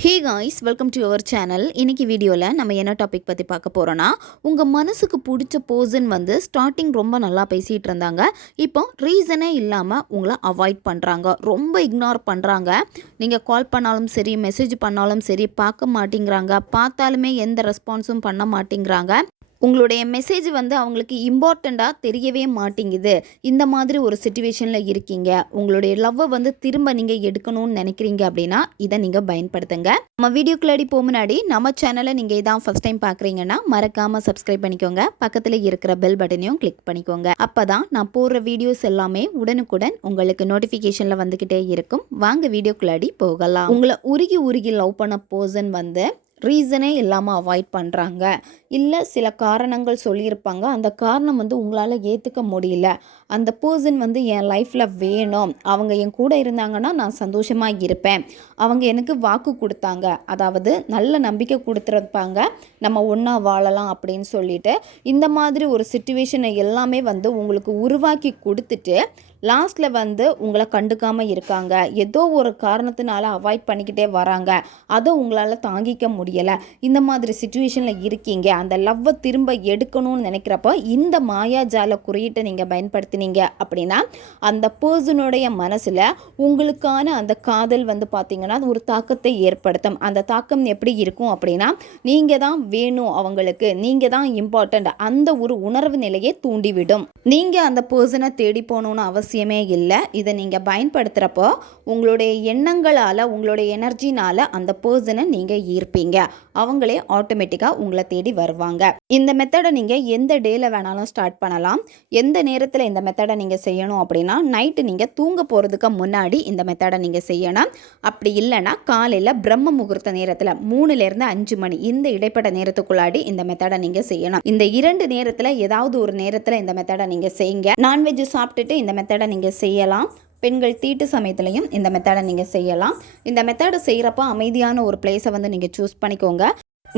Hey guys, welcome to your channel. இன்றைக்கி வீடியோவில் நம்ம என்ன டாபிக் பற்றி பார்க்க போகிறோன்னா, உங்கள் மனசுக்கு பிடிச்ச பர்சன் ஸ்டார்டிங் ரொம்ப நல்லா பேசிகிட்டு இருந்தாங்க. இப்போ ரீசனே இல்லாமல் உங்களை அவாய்ட் பண்ணுறாங்க, ரொம்ப இக்னோர் பண்ணுறாங்க. நீங்கள் கால் பண்ணாலும் சரி, மெசேஜ் பண்ணாலும் சரி பார்க்க மாட்டேங்கிறாங்க. பார்த்தாலுமே எந்த ரெஸ்பான்ஸும் பண்ண மாட்டேங்கிறாங்க. உங்களுடைய மெசேஜ் அவங்களுக்கு இம்பார்ட்டண்ட்டாக தெரியவே மாட்டேங்குது. இந்த மாதிரி ஒரு சிச்சுவேஷனில் இருக்கீங்க. உங்களுடைய லவ்வை திரும்ப நீங்கள் எடுக்கணும்னு நினைக்கிறீங்க அப்படின்னா இதை நீங்கள் பயன்படுத்துங்க. நம்ம வீடியோக்குள்ளாடி போக முன்னாடி நம்ம சேனலை நீங்கள் இதான் ஃபஸ்ட் டைம் பார்க்குறீங்கன்னா மறக்காமல் சப்ஸ்கிரைப் பண்ணிக்கோங்க. பக்கத்தில் இருக்கிற பெல் பட்டனையும் கிளிக் பண்ணிக்கோங்க. அப்போ தான் நான் போடுற வீடியோஸ் எல்லாமே உடனுக்குடன் உங்களுக்கு நோட்டிஃபிகேஷனில் வந்துக்கிட்டே இருக்கும். வாங்க வீடியோக்குள்ளாடி போகலாம். உங்களை உருகி லவ் பண்ண பர்சன் ரீசனே இல்லாமல் அவாய்ட் பண்ணுறாங்க. இல்லை சில காரணங்கள் சொல்லியிருப்பாங்க. அந்த காரணம் உங்களால் ஏற்றுக்க முடியல. அந்த பர்சன் என் லைஃப்பில் வேணும், அவங்க என் கூட இருந்தாங்கன்னா நான் சந்தோஷமாக இருப்பேன், அவங்க எனக்கு வாக்கு கொடுத்தாங்க, அதாவது நல்ல நம்பிக்கை கொடுத்துருப்பாங்க, நம்ம ஒன்றா வாழலாம் அப்படின்னு சொல்லிட்டு இந்த மாதிரி ஒரு சிச்சுவேஷனை எல்லாமே உங்களுக்கு உருவாக்கி கொடுத்துட்டு லாஸ்ட்டில் உங்களை கண்டுக்காமல் இருக்காங்க. ஏதோ ஒரு காரணத்தினால அவாய்ட் பண்ணிக்கிட்டே வராங்க. அதை உங்களால் தாங்கிக்க முடியலை. இந்த மாதிரி சிச்சுவேஷனில் இருக்கீங்க. அந்த லவ்வை திரும்ப எடுக்கணும்னு நினைக்கிறப்ப இந்த மாயாஜால குறியீட்டை நீங்கள் பயன்படுத்தினீங்க அப்படின்னா அந்த பர்சனுடைய மனசில் உங்களுக்கான அந்த காதல் பார்த்திங்கன்னா ஒரு தாக்கத்தை ஏற்படுத்தும். அந்த தாக்கம் எப்படி இருக்கும் அப்படின்னா, நீங்கள் தான் வேணும் அவங்களுக்கு, நீங்கள் தான் இம்பார்ட்டண்ட், அந்த ஒரு உணர்வு நிலையை தூண்டிவிடும். நீங்கள் அந்த பர்சனை தேடி போகணுன்னு அவசியமே இல்லை. இதை நீங்கள் பயன்படுத்துகிறப்போ உங்களுடைய எண்ணங்களால், உங்களுடைய எனர்ஜினால் அந்த பர்சனை நீங்கள் ஈர்ப்பீங்க. அவங்களே ஆட்டோமேட்டிக்காக உங்களை தேடி வருவாங்க. இந்த மெத்தடை நீங்கள் எந்த டேல வேணாலும் ஸ்டார்ட் பண்ணலாம். எந்த நேரத்தில் இந்த மெத்தடை நீங்கள் செய்யணும் அப்படின்னா, நைட்டு நீங்கள் தூங்க போகிறதுக்கு முன்னாடி இந்த மெத்தடை நீங்கள் செய்யணும். அப்படி இல்லைன்னா காலையில் பிரம்ம முகூர்த்த நேரத்தில் 3லேருந்து 5 மணி இந்த இடைப்பட்ட நேரத்துக்குள்ளாடி இந்த மெத்தடை நீங்கள் செய்யணும். இந்த 2 நேரத்தில் ஏதாவது ஒரு நேரத்தில் இந்த மெத்தடை நீங்கள் செய்யுங்க. நான்வெஜ் சாப்பிட்டுட்டு இந்த மெத்தடை நீங்கள் செய்யலாம். பெண்கள் தீட்டு சமயத்துலையும் இந்த மெத்தடை நீங்கள் செய்யலாம். இந்த மெத்தடை செய்கிறப்ப அமைதியான ஒரு பிளேஸை நீங்கள் சூஸ் பண்ணிக்கோங்க.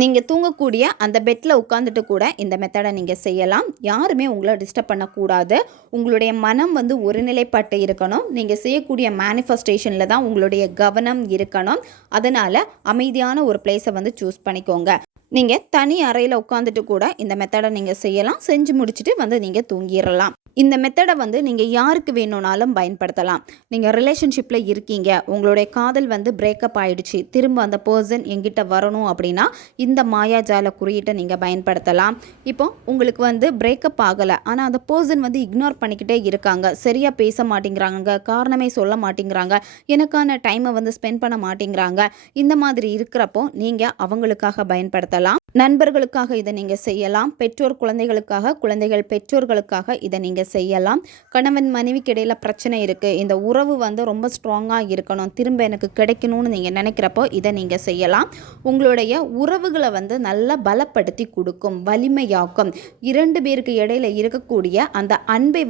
நீங்கள் தூங்கக்கூடிய அந்த பெட்டில் உட்காந்துட்டு கூட இந்த மெத்தடை நீங்கள் செய்யலாம். யாருமே உங்களை டிஸ்டர்ப் பண்ணக்கூடாது. உங்களுடைய மனம் ஒருநிலைப்பட்டு இருக்கணும். நீங்கள் செய்யக்கூடிய மேனிஃபெஸ்டேஷனில் தான் உங்களுடைய கவனம் இருக்கணும். அதனால் அமைதியான ஒரு பிளேஸை சூஸ் பண்ணிக்கோங்க. நீங்கள் தனி அறையில் உட்காந்துட்டு கூட இந்த மெத்தடை நீங்கள் செய்யலாம். செஞ்சு முடிச்சுட்டு நீங்கள் தூங்கிடலாம். இந்த மெத்தடை நீங்கள் யாருக்கு வேணும்னாலும் பயன்படுத்தலாம். நீங்கள் ரிலேஷன்ஷிப்பில் இருக்கீங்க, உங்களுடைய காதல் பிரேக்கப் ஆகிடுச்சு, திரும்ப அந்த பர்சன் எங்கிட்ட வரணும் அப்படின்னா இந்த மாயாஜால குறியீட்டை நீங்கள் பயன்படுத்தலாம். இப்போ உங்களுக்கு பிரேக்கப் ஆகலை, ஆனால் அந்த பர்சன் இக்னோர் பண்ணிக்கிட்டே இருக்காங்க, சரியாக பேச மாட்டேங்கிறாங்க, காரணமே சொல்ல மாட்டேங்கிறாங்க, எனக்கான டைமை ஸ்பெண்ட் பண்ண மாட்டேங்கிறாங்க. இந்த மாதிரி இருக்கிறப்போ நீங்கள் அவங்களுக்காக பயன்படுத்தலாம். நண்பர்களுக்காக இதை நீங்கள் செய்யலாம். பெற்றோர் குழந்தைகளுக்காக, குழந்தைகள் பெற்றோர்களுக்காக இதை நீங்கள் செய்யலாம். கணவன் மனைவிக்கு இடையில் பிரச்சனை இருக்குது, இந்த உறவு ரொம்ப ஸ்ட்ராங்காக இருக்கணும், திரும்ப எனக்கு கிடைக்கணும்னு நீங்கள் நினைக்கிறப்போ இதை நீங்கள் செய்யலாம். உங்களுடைய உறவுகளை நல்லா பலப்படுத்தி கொடுக்கும், வலிமையாக்கும். 2 பேருக்கு இடையில இருக்கக்கூடிய அந்த அன்பை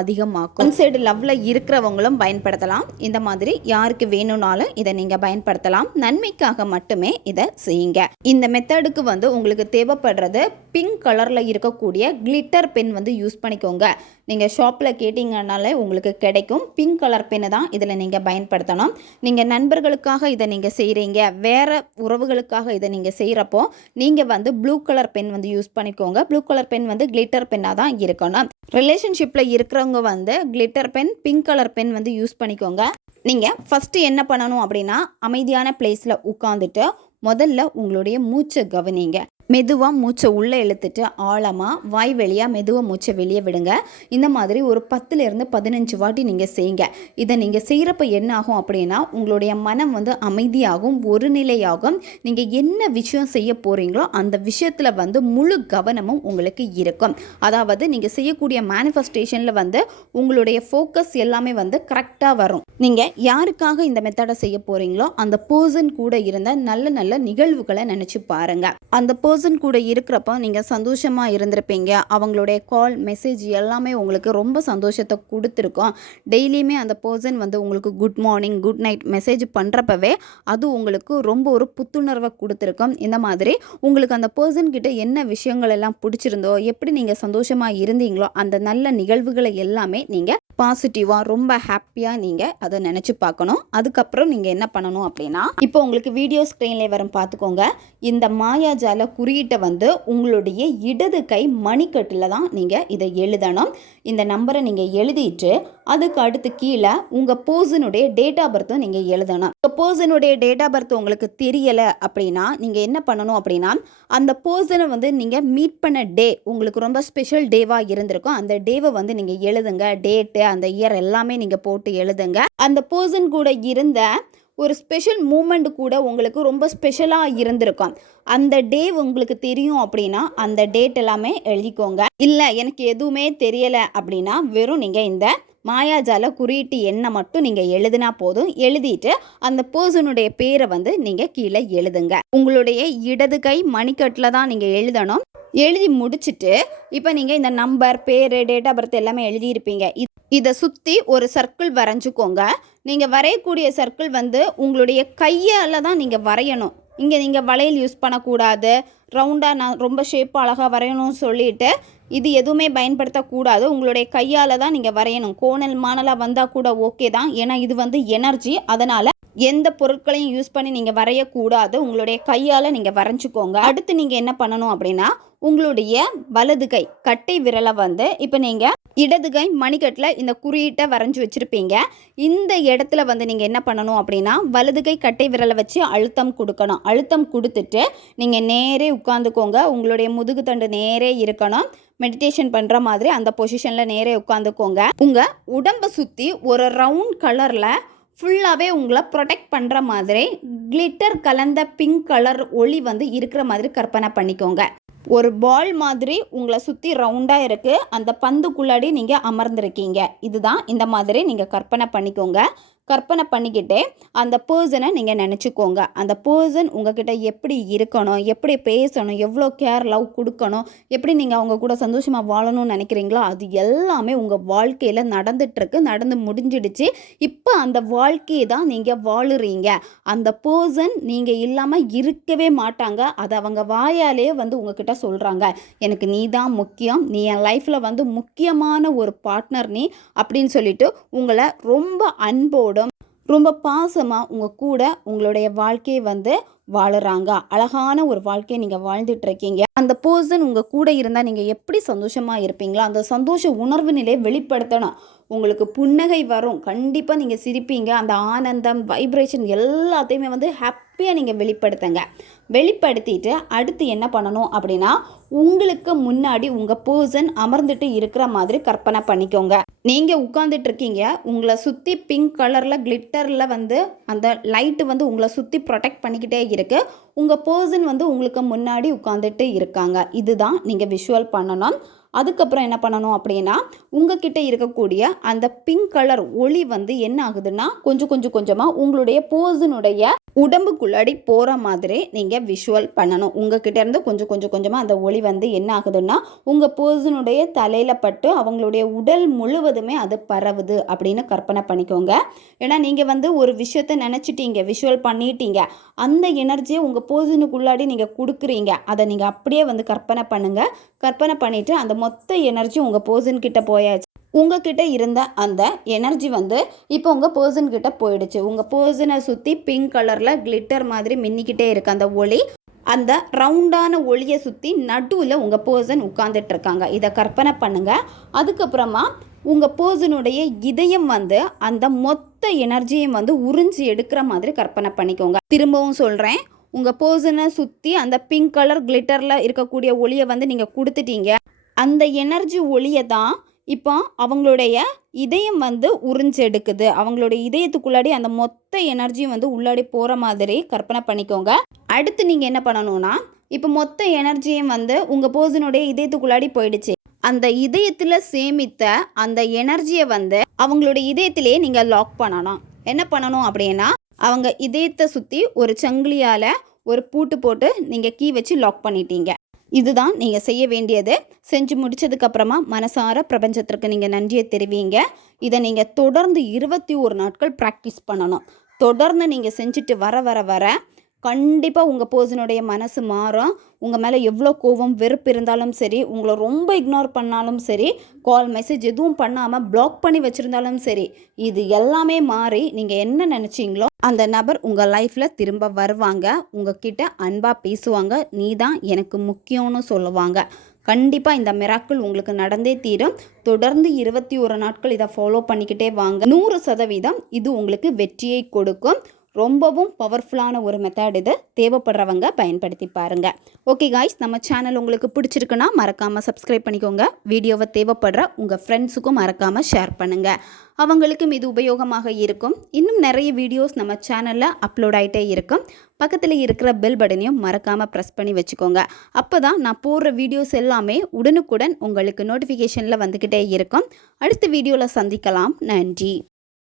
அதிகமாக்கும். ஒன் சைடு லவ்ல இருக்கிறவங்களும் பயன்படுத்தலாம். இந்த மாதிரி யாருக்கு வேணும்னாலும் இதை நீங்கள் பயன்படுத்தலாம். நன்மைக்காக மட்டுமே இதை செய்யுங்க. இந்த மெத்தடுக்கு உங்களுக்கு தேவைப்படுறது பிங்க் கலரில் இருக்கக்கூடிய கிளிட்டர் பென் யூஸ் பண்ணிக்கோங்க. நீங்கள் ஷாப்பில் கேட்டிங்கனாலே உங்களுக்கு கிடைக்கும். பிங்க் கலர் பென்னு தான் இதில் நீங்கள் பயன்படுத்தணும். நீங்கள் நண்பர்களுக்காக இதை நீங்கள் செய்கிறீங்க, வேறு உறவுகளுக்காக இதை நீங்கள் செய்கிறப்போ நீங்கள் ப்ளூ கலர் பென் யூஸ் பண்ணிக்கோங்க. ப்ளூ கலர் பென் கிளிட்டர் பென்னாக தான் இருக்கணும். ரிலேஷன்ஷிப்பில் இருக்கிறவங்க glitter pen, pink colour pen use பண்ணிக்கோங்க. நீங்கள் ஃபஸ்ட்டு என்ன பண்ணணும் அப்படின்னா, அமைதியான பிளேஸில் உட்காந்துட்டு முதல்ல உங்களுடைய மூச்சை கவனிங்க. மெதுவாக மூச்சை உள்ளே இழுத்துட்டு ஆழமாக வாய் வழியாக மெதுவாக மூச்சை வெளியே விடுங்க. இந்த மாதிரி ஒரு 10லேருந்து 15 வாட்டி நீங்கள் செய்யுங்க. இதை நீங்கள் செய்கிறப்ப என்ன ஆகும் அப்படின்னா, உங்களுடைய மனம் அமைதியாகும், ஒரு நிலையாகும். நீங்கள் என்ன விஷயம் செய்ய போகிறீங்களோ அந்த விஷயத்தில் முழு கவனமும் உங்களுக்கு இருக்கும். அதாவது நீங்கள் செய்யக்கூடிய மேனிஃபெஸ்டேஷனில் உங்களுடைய ஃபோக்கஸ் எல்லாமே கரெக்டாக வரும். நீங்கள் யாருக்காக இந்த மெத்தடை செய்ய போகிறீங்களோ அந்த பர்சன் கூட இருந்த நல்ல நல்ல நிகழ்வுகளை நினச்சி பாருங்கள். அந்த பர்சன் பர்சன் கூட இருக்கிறப்போ நீங்கள் சந்தோஷமாக இருந்திருப்பீங்க. அவங்களுடைய கால் மெசேஜ் எல்லாமே உங்களுக்கு ரொம்ப சந்தோஷத்தை கொடுத்துருக்கோம். டெய்லியுமே அந்த பர்சன் வந்து உங்களுக்கு good morning good night message பண்ணுறப்பவே அது உங்களுக்கு ரொம்ப ஒரு புத்துணர்வை கொடுத்துருக்கோம். இந்த மாதிரி உங்களுக்கு அந்த பர்சன் கிட்ட என்ன விஷயங்கள் எல்லாம் பிடிச்சிருந்தோ, எப்படி நீங்கள் சந்தோஷமாக இருந்தீங்களோ, அந்த நல்ல நிகழ்வுகளை எல்லாமே நீங்கள் பாசிட்டிவாக ரொம்ப ஹாப்பியாக நீங்கள் அதை நினச்சி பார்க்கணும். அதுக்கப்புறம் நீங்கள் என்ன பண்ணணும் அப்படின்னா, இப்போ உங்களுக்கு வீடியோ ஸ்க்ரீன்லேயே வரும் பார்த்துக்கோங்க. இந்த மாயாஜால குறியீட்டை வந்து உங்களுடைய இடது கை மணிக்கட்டில் தான் நீங்கள் இதை எழுதணும். இந்த நம்பரை நீங்கள் எழுதிட்டு அதுக்கு அடுத்து கீழே உங்கள் பர்சனுடைய டேட் ஆஃப் பர்த்தும் நீங்கள் எழுதணும். உங்கள் பர்சனுடைய டேட் ஆஃப் பர்த் உங்களுக்கு தெரியலை அப்படின்னா நீங்கள் என்ன பண்ணணும் அப்படின்னா, அந்த பர்சனை வந்து நீங்கள் மீட் பண்ண டே உங்களுக்கு ரொம்ப ஸ்பெஷல் டேவாக இருந்திருக்கும். அந்த டேவை வந்து நீங்கள் எழுதுங்க. டேட்டு அந்த இயர் எல்லாமே நீங்கள் போட்டு எழுதுங்க. அந்த பர்சன் கூட இருந்த ஒரு ஸ்பெஷல் மூமெண்ட் கூட உங்களுக்கு ரொம்ப ஸ்பெஷலாக இருந்திருக்கும். அந்த டே உங்களுக்கு தெரியும் அப்படின்னா அந்த டேட் எல்லாமே எழுதிக்கோங்க. இல்லை எனக்கு எதுவுமே தெரியலை அப்படின்னா வெறும் நீங்கள் இந்த மாயாஜால குறியீட்டு எண்ணை மட்டும் நீங்கள் எழுதினா போதும். எழுதிட்டு அந்த பர்சனுடைய பேரை வந்து நீங்கள் கீழே எழுதுங்க. உங்களுடைய இடது கை மணிக்கட்டில் தான் நீங்கள் எழுதணும். எழுதி முடிச்சுட்டு இப்போ நீங்கள் இந்த நம்பர், பேர், டேட் ஆஃப் பர்த் எல்லாமே எழுதியிருப்பீங்க. இதை சுற்றி ஒரு சர்க்கிள் வரைஞ்சிக்கோங்க. நீங்கள் வரையக்கூடிய சர்க்கிள் வந்து உங்களுடைய கையால் தான் நீங்கள் வரையணும். இங்கே நீங்கள் வளையல் யூஸ் பண்ணக்கூடாது. ரவுண்டாக நான் ரொம்ப ஷேப் அழகாக வரையணும்னு சொல்லிட்டு இது எதுவுமே பயன்படுத்தக்கூடாது. உங்களுடைய கையால் தான் நீங்கள் வரையணும். கோணல் மானலாக வந்தால் கூட ஓகே தான். ஏன்னா இது வந்து எனர்ஜி. அதனால் எந்த பொருட்களையும் யூஸ் பண்ணி நீங்கள் வரையக்கூடாது. உங்களுடைய கையால் நீங்கள் வரைஞ்சிக்கோங்க. அடுத்து நீங்கள் என்ன பண்ணணும் அப்படின்னா, உங்களுடைய வலது கை கட்டை விரலை வந்து இப்போ நீங்கள் இடது கை மணிக்கட்டில் இந்த குறியீட்டை வரைஞ்சி வச்சுருப்பீங்க. இந்த இடத்துல வந்து நீங்கள் என்ன பண்ணணும் அப்படின்னா, வலது கை கட்டை விரலை வச்சு அழுத்தம் கொடுக்கணும். அழுத்தம் கொடுத்துட்டு நீங்கள் நேரே உட்காந்துக்கோங்க. உங்களுடைய முதுகு தண்டு நேரே இருக்கணும். மெடிடேஷன் பண்ணுற மாதிரி அந்த பொசிஷனில் நேரே உட்காந்துக்கோங்க. உங்கள் உடம்பை சுற்றி ஒரு ரவுண்ட் கலரில் ஃபுல்லாகவே உங்களை ப்ரொடெக்ட் பண்ணுற மாதிரி கிளிட்டர் கலந்த பிங்க் கலர் ஒளி வந்து இருக்கிற மாதிரி கற்பனை பண்ணிக்கோங்க. ஒரு பால் மாதிரி உங்களை சுற்றி ரவுண்டாக இருக்குது. அந்த பந்துக்குள்ளாடி நீங்கள் அமர்ந்திருக்கீங்க. இதுதான் இந்த மாதிரி நீங்கள் கற்பனை பண்ணிக்கோங்க. கற்பனை பண்ணிக்கிட்டே அந்த பர்சனை நீங்கள் நினச்சிக்கோங்க. அந்த பர்சன் உங்ககிட்ட எப்படி இருக்கணும், எப்படி பேசணும், எவ்வளோ கேர் லவ் கொடுக்கணும், எப்படி நீங்கள் அவங்க கூட சந்தோஷமாக வாழணும்னு நினைக்கிறீங்களோ அது எல்லாமே உங்கள் வாழ்க்கையில் நடந்துகிட்ருக்கு, நடந்து முடிஞ்சிடுச்சு. இப்போ அந்த வாழ்க்கையை தான் நீங்கள் வாழுறீங்க. அந்த பர்சன் நீங்கள் இல்லாமல் இருக்கவே மாட்டாங்க. அதை அவங்க வாயாலே வந்து உங்ககிட்ட சொல்கிறாங்க. எனக்கு நீ தான் முக்கியம், நீ என் லைஃப்பில் வந்து முக்கியமான ஒரு பார்ட்னர் நீ அப்படின்னு சொல்லிட்டு உங்களை ரொம்ப அன்போடு ரொம்ப பாசமாக உங்கள் கூட உங்களுடைய வாழ்க்கையை வந்து வாழுறாங்க. அழகான ஒரு வாழ்க்கையை நீங்கள் வாழ்ந்துட்டுருக்கீங்க. அந்த பர்சன் உங்கள் கூட இருந்தால் நீங்கள் எப்படி சந்தோஷமாக இருப்பீங்களோ அந்த சந்தோஷ உணர்வு நிலையை வெளிப்படுத்தணும். உங்களுக்கு புன்னகை வரும், கண்டிப்பாக நீங்கள் சிரிப்பீங்க. அந்த ஆனந்தம், வைப்ரேஷன் எல்லாத்தையுமே வந்து ஹாப்பியாக நீங்கள் வெளிப்படுத்துங்க. வெளிப்படுத்திட்டு அடுத்து என்ன பண்ணணும் அப்படின்னா, உங்களுக்கு முன்னாடி உங்கள் பர்சன் அமர்ந்துட்டு இருக்கிற மாதிரி கற்பனை பண்ணிக்கோங்க. நீங்கள் உட்காந்துட்டு இருக்கீங்க. உங்களை சுற்றி பிங்க் கலரில் கிளிட்டரில் வந்து அந்த லைட்டு வந்து உங்களை சுற்றி ப்ரொடெக்ட் பண்ணிக்கிட்டே இருக்குது. உங்கள் பர்சன் வந்து உங்களுக்கு முன்னாடி உட்காந்துட்டு இருக்காங்க. இதுதான் நீங்கள் விஷுவல் பண்ணணும். அதுக்கப்புறம் என்ன பண்ணணும் அப்படின்னா, உங்ககிட்ட இருக்கக்கூடிய அந்த பிங்க் கலர் ஒளி வந்து என்ன ஆகுதுன்னா கொஞ்சம் கொஞ்சமாக உங்களுடைய பர்சனுடைய உடம்புக்குள்ளாடி போகிற மாதிரி நீங்கள் விஷுவல் பண்ணணும். உங்ககிட்ட இருந்து கொஞ்சம் கொஞ்சமாக அந்த ஒளி வந்து என்ன ஆகுதுன்னா உங்கள் பர்சனுடைய தலையில் பட்டு அவங்களுடைய உடல் முழுவதுமே அது பரவுது அப்படின்னு கற்பனை பண்ணிக்கோங்க. ஏன்னா நீங்கள் வந்து ஒரு விஷயத்தை நினச்சிட்டீங்க, விஷுவல் பண்ணிட்டீங்க. அந்த எனர்ஜியை உங்கள் பர்சனுக்குள்ளாடி நீங்கள் கொடுக்குறீங்க. அதை நீங்கள் அப்படியே வந்து கற்பனை பண்ணுங்கள். கற்பனை பண்ணிவிட்டு அந்த மொத்த எனர்ஜி உங்கள் பர்சன்கிட்ட போயாச்சு. உங்ககிட்ட இருந்த அந்த எனர்ஜி வந்து இப்போ உங்கள் பர்சன்கிட்ட போயிடுச்சு. உங்கள் பர்சனை சுற்றி பிங்க் கலரில் கிளிட்டர் மாதிரி மின்னிக்கிட்டே இருக்குது அந்த ஒளி. அந்த ரவுண்டான ஒளியை சுற்றி நடுவில் உங்கள் பர்சன் உட்கார்ந்துட்டு இருக்காங்க. இதை கற்பனை பண்ணுங்கள். அதுக்கப்புறமா உங்கள் பர்சனுடைய இதயம் வந்து அந்த மொத்த எனர்ஜியும் வந்து உறிஞ்சி எடுக்கிற மாதிரி கற்பனை பண்ணிக்கோங்க. திரும்பவும் சொல்கிறேன், உங்கள் பர்சனை சுற்றி அந்த பிங்க் கலர் கிளிட்டரில் இருக்கக்கூடிய ஒளியை வந்து நீங்கள் கொடுத்துட்டீங்க. அந்த எனர்ஜி ஒளியை தான் இப்போ அவங்களுடைய இதயம் வந்து உறிஞ்செடுக்குது. அவங்களுடைய இதயத்துக்குள்ளாடி அந்த மொத்த எனர்ஜியும் வந்து உள்ளாடி போகிற மாதிரி கற்பனை பண்ணிக்கோங்க. அடுத்து நீங்கள் என்ன பண்ணணும்னா, இப்போ மொத்த எனர்ஜியும் வந்து உங்கள் பர்சனுடைய இதயத்துக்குள்ளாடி போயிடுச்சு. அந்த இதயத்தில் சேமித்த அந்த எனர்ஜியை வந்து அவங்களுடைய இதயத்திலே நீங்கள் லாக் பண்ணணும். என்ன பண்ணணும் அப்படின்னா, அவங்க இதயத்தை சுற்றி ஒரு சங்கிலியால் ஒரு பூட்டு போட்டு நீங்கள் கீ வச்சு லாக் பண்ணிட்டீங்க. இதுதான் நீங்கள் செய்ய வேண்டியது. செஞ்சு முடிச்சதுக்கப்புறமா மனசார பிரபஞ்சத்திற்கு நீங்கள் நன்றியை தெரிவிங்க. இதை நீங்கள் தொடர்ந்து 21 நாட்கள் ப்ராக்டிஸ் பண்ணணும். தொடர்ந்து நீங்கள் செஞ்சுட்டு வர வர வர கண்டிப்பாக உங்கள் பர்சனுடைய மனசு மாறும். உங்கள் மேலே எவ்வளோ கோவம் வெறுப்பு இருந்தாலும் சரி, உங்களை ரொம்ப இக்னோர் பண்ணாலும் சரி, கால் மெசேஜ் எதுவும் பண்ணாமல் பிளாக் பண்ணி வச்சுருந்தாலும் சரி, இது எல்லாமே மாறி நீங்கள் என்ன நினச்சிங்களோ அந்த நபர் உங்கள் லைஃப்பில் திரும்ப வருவாங்க. உங்ககிட்ட அன்பாக பேசுவாங்க. நீ தான் எனக்கு முக்கியம்னு சொல்லுவாங்க. கண்டிப்பாக இந்த மிராக்கிள் உங்களுக்கு நடந்தே தீரும். தொடர்ந்து 21 நாட்கள் இதை ஃபாலோ பண்ணிக்கிட்டே வாங்க. 100% இது உங்களுக்கு வெற்றியை கொடுக்கும். ரொம்பவும் பவர்ஃபுல்லான ஒரு மெத்தட் இது. தேவைப்படுறவங்க பயன்படுத்தி பாருங்கள். ஓகே காய்ஸ், நம்ம சேனல் உங்களுக்கு பிடிச்சிருக்குன்னா மறக்காமல் சப்ஸ்கிரைப் பண்ணிக்கோங்க. வீடியோவை தேவைப்படுற உங்கள் ஃப்ரெண்ட்ஸுக்கும் மறக்காமல் ஷேர் பண்ணுங்கள். அவங்களுக்கும் இது உபயோகமாக இருக்கும். இன்னும் நிறைய வீடியோஸ் நம்ம சேனலில் அப்லோட் ஆகிட்டே இருக்கும். பக்கத்தில் இருக்கிற பெல் பட்டனையும் மறக்காமல் ப்ரெஸ் பண்ணி வச்சுக்கோங்க. அப்போ தான் நான் போடுற வீடியோஸ் எல்லாமே உடனுக்குடன் உங்களுக்கு நோட்டிஃபிகேஷனில் வந்துக்கிட்டே இருக்கும். அடுத்த வீடியோவில் சந்திக்கலாம். நன்றி.